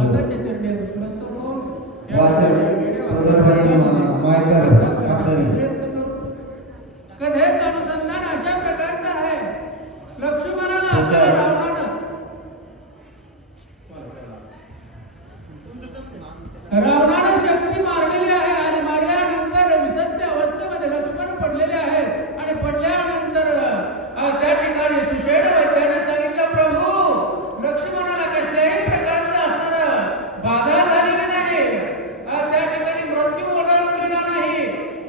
बाबाच्या चरणी नमस्कार होऊन वाचन सोदरबाई मायकर प्रयत्न करू. कधीच अनुसंधान अशा प्रकारचं आहे. लक्ष्मणाला असलेल्या रावणानं शक्ती मारलेली आहे आणि मारल्यानंतर विसंत अवस्थेमध्ये लक्ष्मण पडलेले आहेत आणि पडल्यानंतर त्या ठिकाणी सुषेण वैद्याने सांगितलं, प्रभू लक्ष्मणाला कसल्याही प्रकारचं असणारं बाधा झालेली नाही, त्या ठिकाणी मृत्यू ओढवलेला नाही,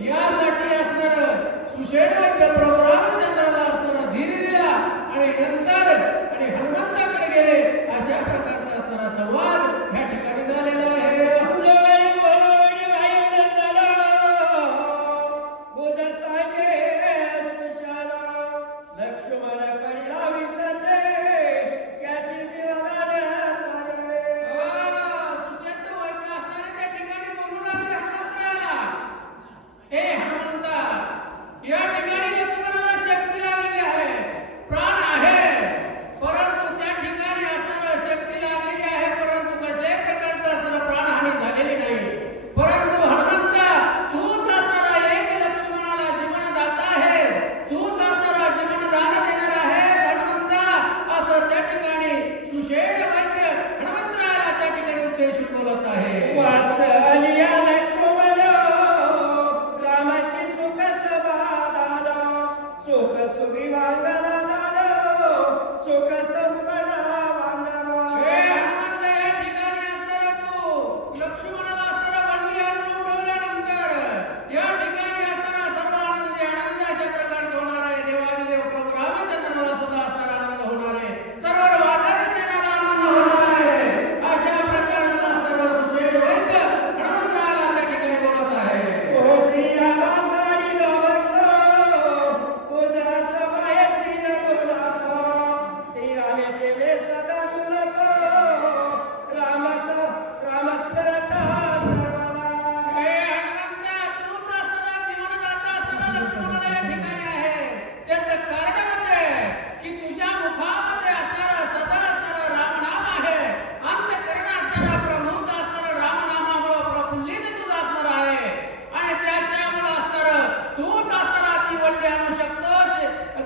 यासाठी असणारं सुषेण वैद्य प्रभू रामचंद्राला असणारा धीर दिला आणि नंतर आणि हनुमंताकडे गेले. अशा प्रकारचा असणारा संवाद या ठिकाणी झालेला आहे.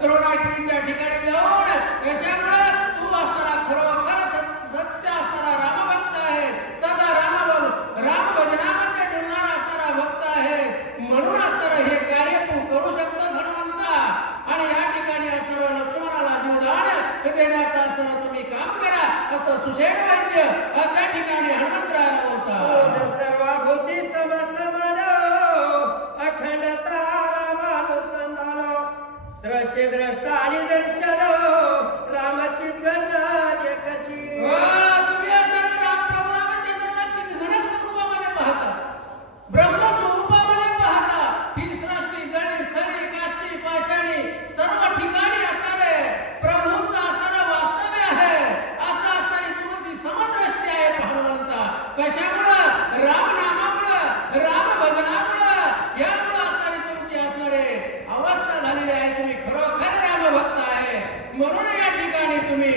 द्रोणागिरीच्या ठिकाणी जाऊन कशामुळे तू असणारा खरोखर सत्य असणारा रामभक्त आहे, सदा राम भजनामध्ये डुलणारा असणारा भक्त आहे, म्हणून असणारं हे कार्य तू करू शकतोस हनुमंता. आणि या ठिकाणी असणारं लक्ष्मणाला जीवदान देण्याचं असणारं तुम्ही काम करा, असं सुषेण वैद्य त्या ठिकाणी हनुमंतरायाला बोलतात. सर्वभूती समसमान अखंडता रामानुसंधान दृश्य द्रष्टा आणि दर्शन रामाची गणना कशी. तुम्ही प्रभू रामचंद्राला चितघन स्वरूपामध्ये पाहता, ब्रह्म स्वरूपामध्ये पाहता. ही सृष्टी जळी स्थळी काष्टी पाषाणी सर्व ठिकाणी असणारे प्रभूंचं असणारं वास्तव्य आहे, असं असणारी तुमची समदृष्टी आहे हनुमंता. कशामुळं? रामनामामुळं, राम भजनामुळं, यामुळं असणारी तुमची असणारे अवस्था झालेली आहे. तुम्ही खरोखर रामभक्त आहे, म्हणून या ठिकाणी तुम्ही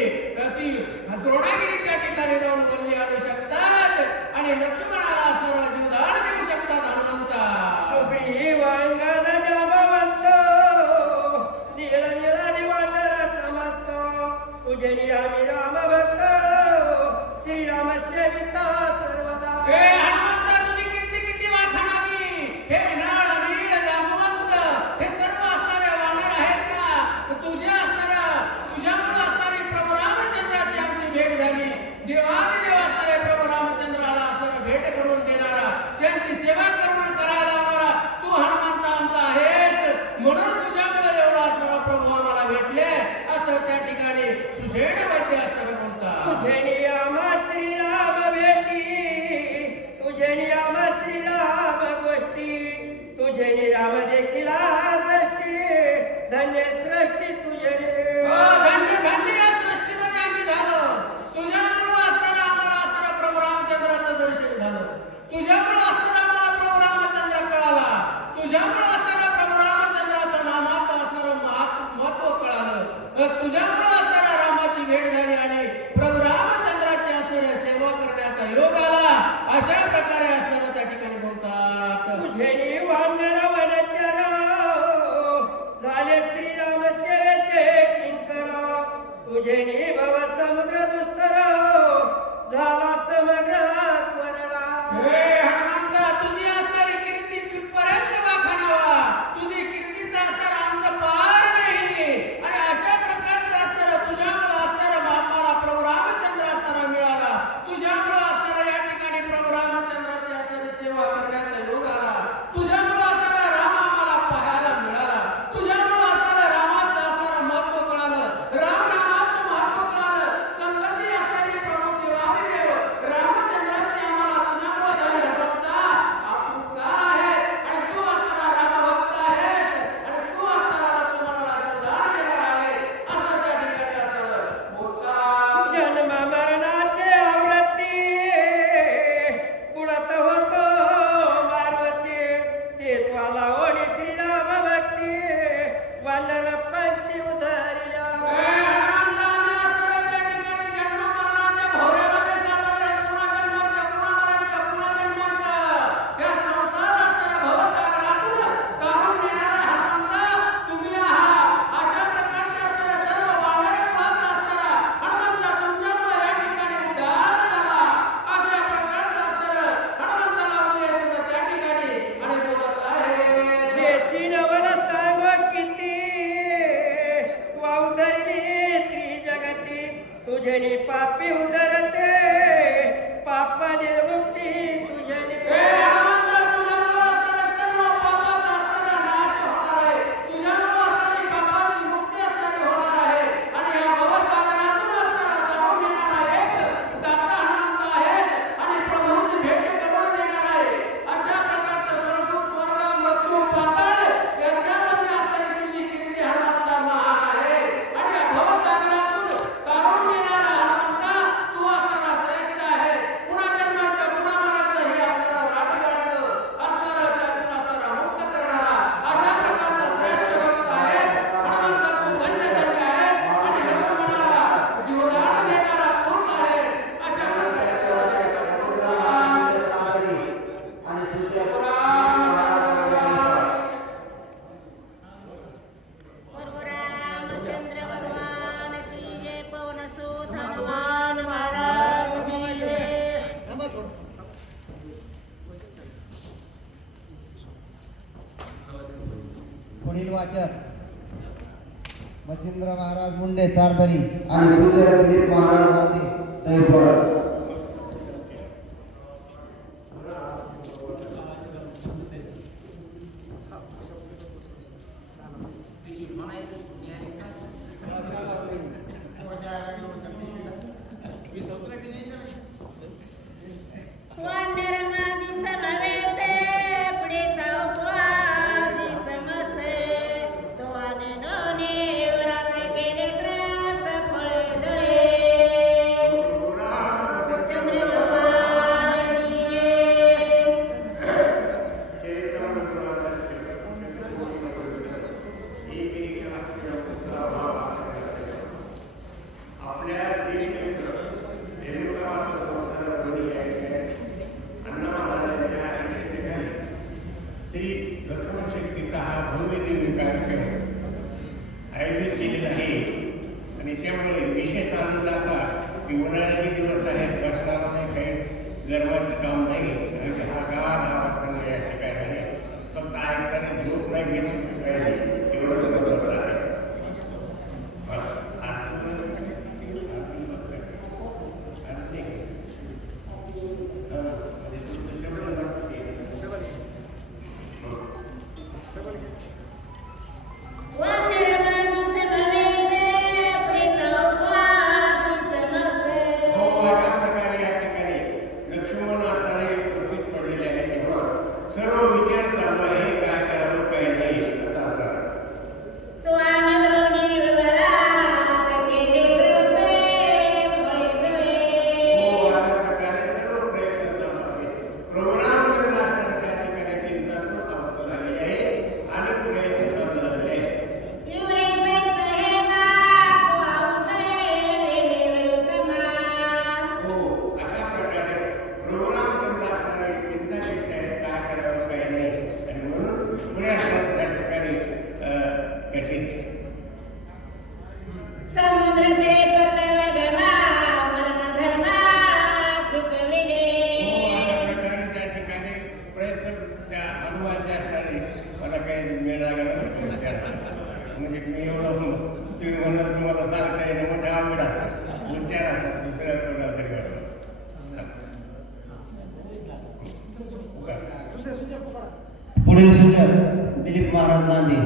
ती द्रोणागिरीच्या ठिकाणी जाऊन बल्ली आणू शकतात आणि लक्ष्मणाला असणारा जीवदान देऊ शकतात हनुमंता. सुग्रीवांगद जांबवंत नीळ नीळ निवांडर समस्त तुझे आम्ही रामभक्त श्रीराम सेविता सर्वदा. हे हनुमंता तुझी कीर्ती किती वाखाणावी. हे नळ नीळ जांबवंत हे सर्व असणारे वानर आहेत ना, तुझ्यामुळे असणारी प्रभू रामचंद्राची आमची भेट झाली. देवादिदेव असणारे प्रभू रामचंद्राला असणारा भेट करून देणारा, त्यांची सेवा करून करायला लावणारा तू हनुमंत आमचा आहेस, म्हणून तुझ्यामुळे एवढा असणारा प्रभू आम्हाला भेटले, असं त्या ठिकाणी सुषेण वैद्य असणारा बोलतात. तुझे नियम श्रीराम भेटी, तुझे नियम श्रीराम गोष्टी, तुझे निराम देखील दृष्टी धन्य सृष्टी तुझे. धन्य धन्य या सृष्टीमध्ये आम्ही झालो. तुझ्यामुळे असताना आम्हाला असताना प्रभू रामचंद्राचं दर्शन झालं. तुझ्यामुळे असताना आम्हाला पुढील वाचक मच्छिंद्र महाराज मुंडे चारदरी आणि सूचक दिलीप महाराज नाते दहीफळ. पुढील सूचक दिलीप महाराज नांदे.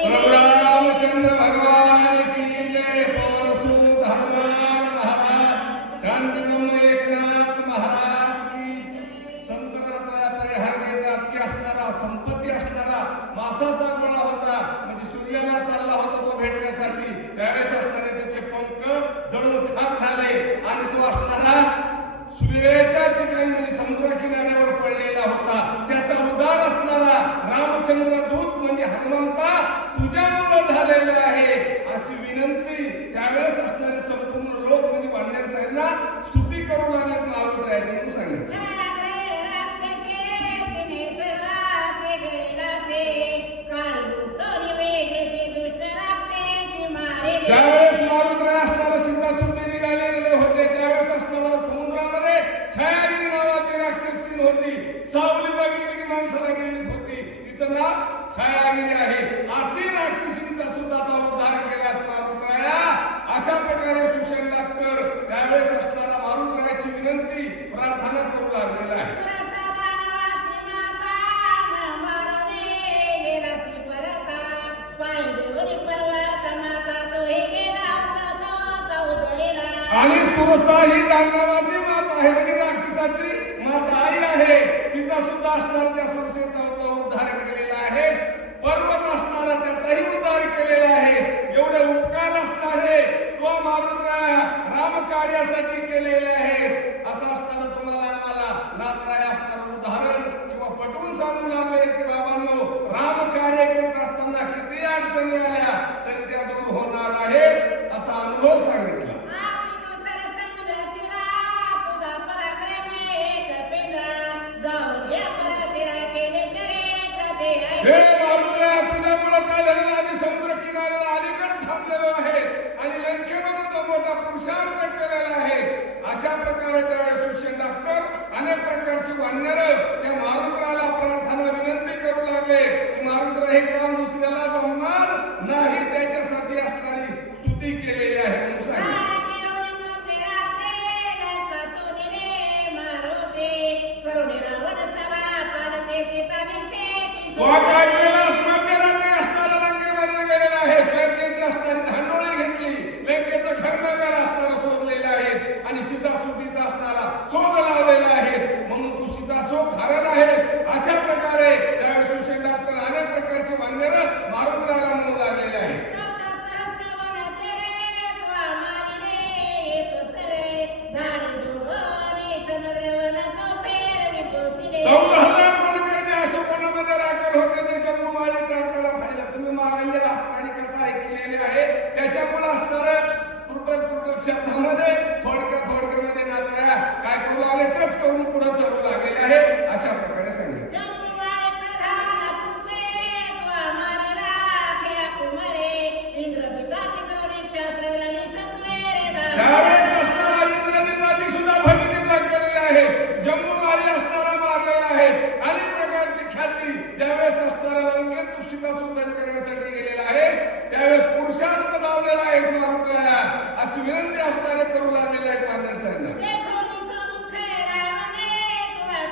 रामचंद्र भगवान की जय. परशुराम हनुमान महाराज रामचंद्र एकनाथ महाराज की. संतरात्रा परिहार देतात की असणारा संपत्ती असणारा मासाचा गोळा होता, म्हणजे सूर्याला चालला होता तो भेटण्यासाठी. त्यावेळेस असणारे त्याचे पंख जणू खाक झाले आणि तो असणारा सूर्याच्या ठिकाणी म्हणजे समुद्र किनाऱ्यावर पडलेला होता. त्याचा उद्धार असणारा रामचंद्र दूत म्हणजे हनुमंता तुझ्यामुळे झालेला आहे अशी विनंती त्यावेळेस असणारे संपूर्ण लोक म्हणजे वानर साहेबांना स्तुती करू लागले. मारुत राहायचे म्हणून सांगितलं. ज्यावेळेस मारुतराय असणारे सिद्धासुद्धी निघालेले होते त्यावेळेस असणारा समुद्रामध्ये छायागिरी नावाची राक्षसी होती. सावली बघितली की माणसाला गेलीच होती. तिचं नाव छायागिरी आहे. अशी राक्षसीचा सुद्धा आता उद्धार केलास मारुतराया. अशा प्रकारे सुषेण डॉक्टर त्यावेळेस असणारा मारुतरायाची विनंती प्रार्थना करू लागलेला आहे. आणि सुरसा ही दानवाची माता आहे, म्हणजे राक्षसाची माता आई आहे. तिचा सुद्धा असणारा त्या सुरसेचा उद्धार केलेला आहेस. पर्वत असणारा त्याचाही उद्धार केलेला आहेस. एवढे उपकार असणारे तो मारुतराया राम कार्यासाठी केलेले आहेस. असं असणारा तुम्हाला आम्हाला नाथराय असणारं उदाहरण किंवा पटवून सांगू लागले की बाबांनो, राम कार्य करत असताना किती अडचणी आल्या तरी त्या दूर होणार आहेत असा अनुभव सांगितला. किनाऱ्याला अलीकडे थांबलेलो आहे आणि लंकेमध्ये तो मोठा पुरुषार्थ केलेला आहे. अशा प्रकारे त्यावेळेस सुशेन डॉक्टर अनेक प्रकारची वानरं त्या मारुद्राला प्रार्थना विनंती करू लागले की मारुद्र हे काम दुसऱ्याला जमणार नाही, त्याच्यासाठी असणारी स्तुती केलेली आहे म्हणून सांगितलं. काय केलास? मध्यरात्री असणारा लंकेमध्ये गेलेला आहेस, लंकेची असणारी धांडोळी घेतली, लंकेचं खरनगर असणारा शोधलेला आहेस आणि सीतासुतीचा असणारा शोध लावलेला आहेस, म्हणून तू सीताशोक हरण आहेस. अशा प्रकारे त्यावेळेस सुशेन डॉक्टर अनेक प्रकारचे वानर मारुद्राला म्हणू लागलेले आहेत. 14,000 वनकर्ते अशोकवनामध्ये राखण होते. ते जम्मूमाळी ट्रॅक्टरला फाडला. तुम्ही मागली असणारी कथा ऐकलेली आहे. त्याच्यामुळे असणारं तुटक शब्दामध्ये थोडक्यामध्ये नात्या काय करू लागले टच करून पुढे चालू लागलेले आहे. अशा प्रकारे सांगितलं. त्यावेळेस असणारा इंद्रजिताची सुद्धा भजनीचा केलेली आहे. जम्मूमाळी असणारा मारलेला आहेस. अनेक प्रकारची ख्याती ज्यावेळेस असणारा लंकेत तू सीतासुतन करण्यासाठी गेलेला आहेस, त्यावेळेस पुरुषार्थ लावलेला आहेस मारुद्रा, अशी विनंती असणारे करू लागलेले आहेत वानर सैन्य.